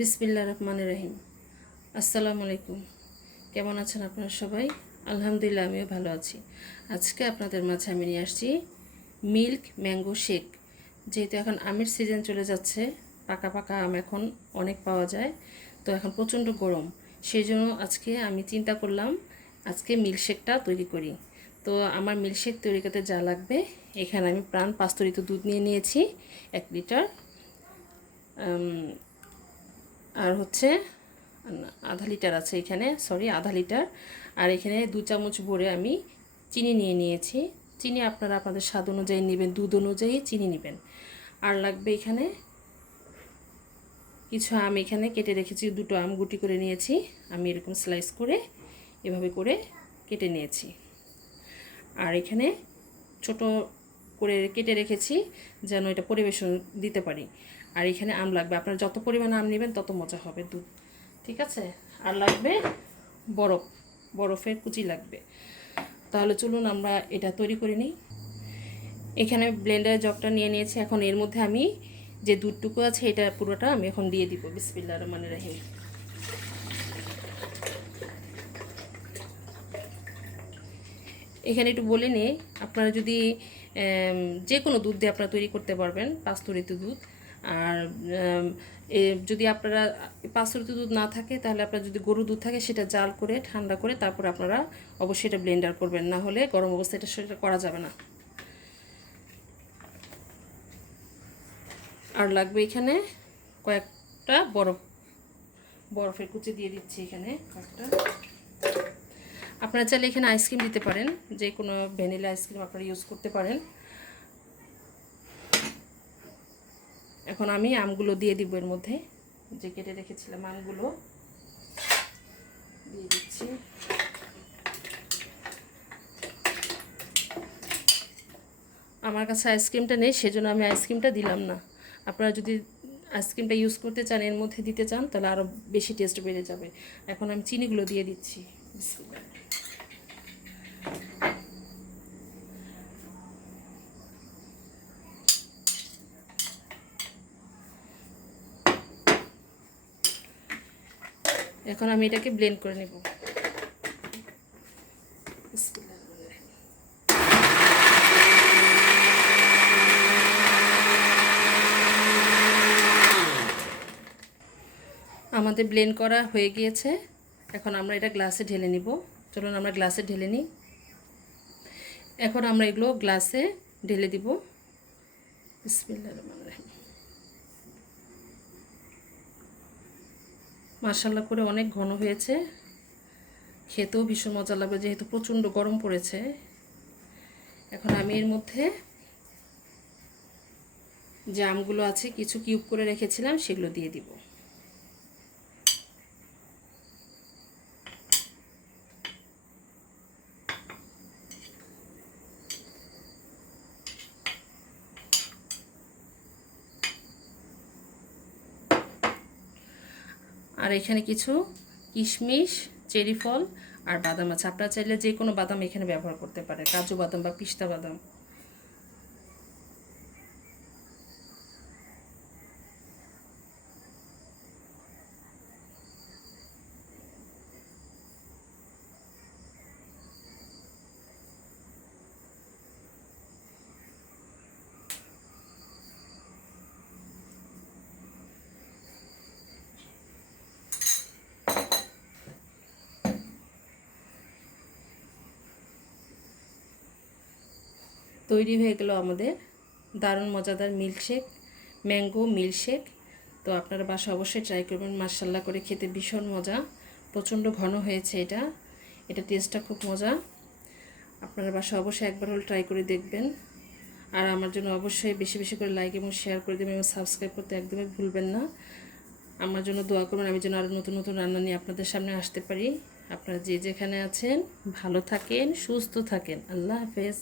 বিসমিল্লাহির রহমানির রহিম। আসসালামু আলাইকুম। কেমন আছেন আপনারা সবাই? আলহামদুলিল্লাহ, আমিও ভালো আছি। আজকে আপনাদের মাঝে আমি নিয়ে আসছি মিল্ক ম্যাঙ্গো শেক। যেহেতু এখন আমের সিজন চলে যাচ্ছে, পাকা পাকা আম এখন অনেক পাওয়া যায়, তো এখন প্রচণ্ড গরম। সেই জন্য আজকে আমি চিন্তা করলাম আজকে মিল্কশেকটা তৈরি করি। তো আমার মিল্কশেক তৈরি করতে যা লাগবে, এখানে আমি প্রাণ পাস্তুরিত দুধ নিয়ে নিয়েছি 1 লিটার, আর হচ্ছে আধা লিটার আছে এখানে, আধা লিটার। আর এখানে 2 চামচ ভরে আমি চিনি নিয়ে নিয়েছি। চিনি আপনারা আপনাদের স্বাদ অনুযায়ী নেবেন, দুধ অনুযায়ী চিনি নেবেন। আর লাগবে এখানে কিছু আম, এখানে কেটে রেখেছি, 2টো আম গুটি করে নিয়েছি আমি, এরকম স্লাইস করে এভাবে করে কেটে নিয়েছি। আর এখানে ছোট করে কেটে রেখেছি যেন এটা পরিবেশন দিতে পারি। আর এখানে আম লাগবে, আপনারা যত পরিমাণ আম নেবেন তত মজা হবে দুধ, ঠিক আছে। আর লাগবে বরফের কুচি লাগবে। তাহলে চলুন আমরা এটা তৈরি করে নিই। এখানে ব্লেন্ডারের জগটা নিয়ে নিয়েছি। এখন এর মধ্যে আমি যে দুধটুকু আছে এটা পুরোটা আমি এখন দিয়ে দিব। বিসমিল্লাহির রহমানির রহিম। এখানে একটু বলে নিই, আপনারা যদি যে কোনো দুধ দিয়ে আপনারা তৈরি করতে পারবেন, পাস্তুরিত দুধ। আর যদি আপনারা পাস্তুরিত দুধ না থাকে, তাহলে আপনার যদি গরুর দুধ থাকে সেটা জাল করে ঠান্ডা করে তারপর আপনারা অবশ্যই এটা ব্লেন্ডার করবেন, না হলে গরম অবস্থায় সেটা করা যাবে না। আর লাগবে এখানে কয়েকটা বরফের কুচি দিয়ে দিচ্ছি এখানে কয়েকটা। আপনারা চাইলে এখানে আইসক্রিম দিতে পারেন, যে কোনো ভ্যানিলা আইসক্রিম আপনারা ইউজ করতে পারেন। এখন আমি আমগুলো দিয়ে দিব এর মধ্যে, যে কেটে রেখেছিলাম আমগুলো দিয়ে দিচ্ছি। আমার কাছে আইসক্রিমটা নেই, সেজন্য আমি আইসক্রিমটা দিলাম না। আপনারা যদি আইসক্রিমটা ইউজ করতে চান, এর মধ্যে দিতে চান, তাহলে আরও বেশি টেস্ট বেড়ে যাবে। এখন আমি চিনিগুলো দিয়ে দিচ্ছি। এখন আমি এটাকে ব্লেন্ড করে নেব। আমাদের ব্লেন্ড করা হয়ে গিয়েছে। এখন আমরা এটা গ্লাসে ঢেলে নিব। চলুন আমরা গ্লাসে ঢেলে নিই। এখন আমরা এগুলো গ্লাসে ঢেলে দিব। বিসমিল্লাহির রহমানির রহিম। মাশাআল্লাহ করে অনেক ঘন হয়েছে, খেতেও ভীষণ মজা লাগবে, যেহেতু প্রচণ্ড গরম পড়েছে। এখন আমি এর মধ্যে যে আমগুলো আছে কিছু কিউব করে রেখেছিলাম সেগুলো দিয়ে দিব। আর এখানে কিছু কিশমিশ, চেরি ফল আর বাদাম আছে। আপনারা চাইলে যে কোনো বাদাম এখানে ব্যবহার করতে পারেন, কাজু বাদাম বা পিস্তা বাদাম। তৈরি হয়ে গেল আমাদের দারুণ মজাদার মিল্কশেক, ম্যাঙ্গো মিল্কশেক। তো আপনারা বাসায় অবশ্যই ট্রাই করবেন। মাশাআল্লাহ করে খেতে ভীষণ মজা, প্রচণ্ড ঘন হয়েছে এটা টেস্টটা খুব মজা। আপনারা বাসায় অবশ্যই একবার হলে ট্রাই করে দেখবেন। আর আমার জন্য অবশ্যই বেশি বেশি করে লাইক এবং শেয়ার করে দেবেন এবং সাবস্ক্রাইব করতে একদমই ভুলবেন না। আমার জন্য দোয়া করবেন, আমি যেন আরও নতুন নতুন রান্না নিয়ে আপনাদের সামনে আসতে পারি। আপনারা যে যেখানে আছেন ভালো থাকেন, সুস্থ থাকেন। আল্লাহ হাফেজ।